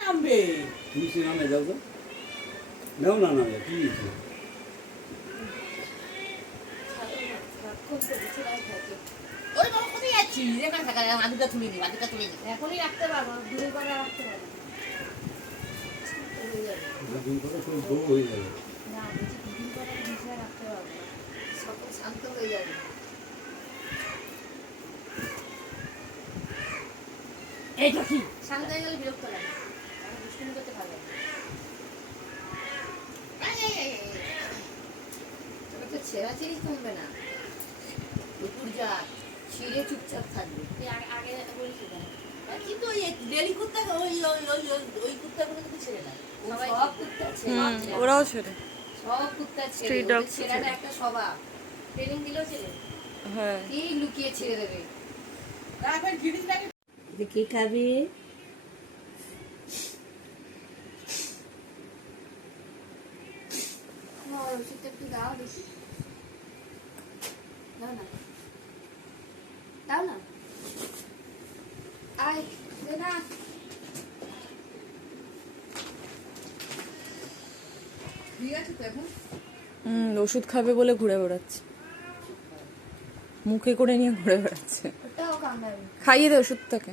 নামবে তুমি সিনেমা যাও তো নাও না না কি ওই বাবা কোথায় যাচ্ছি রেখা থাকা মাদুটা তুলে নি মাদুটা তুলে নি এখনই রাখতে পারবো, দূরে করে রাখতে পারবো দিন করে সব বউ হয়ে যাবে না, বলছি দুদিন পরে ভিজিয়ে রাখতে পারবো না। সকল শান্ত হয়ে যাবে এইটা কি? শান্ত হয়ে গেলে বিরক্ত লাগে আমি দুষ্টুমি করতে পারবো না তবে তো ছেঁড়াছেড়ি কমবে না দুপুর যা ছিঁড়ে চুপচাপ থাকবে তুই আগে বলিস কেন? কিন্তু ওই ডেলি কুত্তা ওই কুত্তাগুলো কিন্তু ছেড়ে না সবাই সব কুত্তা ছেড়ে ওরাও ছেড়ে সব কুত্তা ছেড়ে Street dog ছেড়াটা একটা স্বভাব ট্রেনিং দিলেও ছেলে। হ্যাঁ কি লুকিয়ে ছেড়ে দেবে কি খাবি? ওষুধটা একটু দাও দেখি দাও না দাও না আয় দে না ঠিক আছে তো এখন ওষুধ খাবে বলে ঘুরে বেড়াচ্ছে, মুখে করে নিয়ে ঘুরে বেড়াচ্ছে। ওটাও কামড়াবে খাইয়ে দে ওষুধটাকে।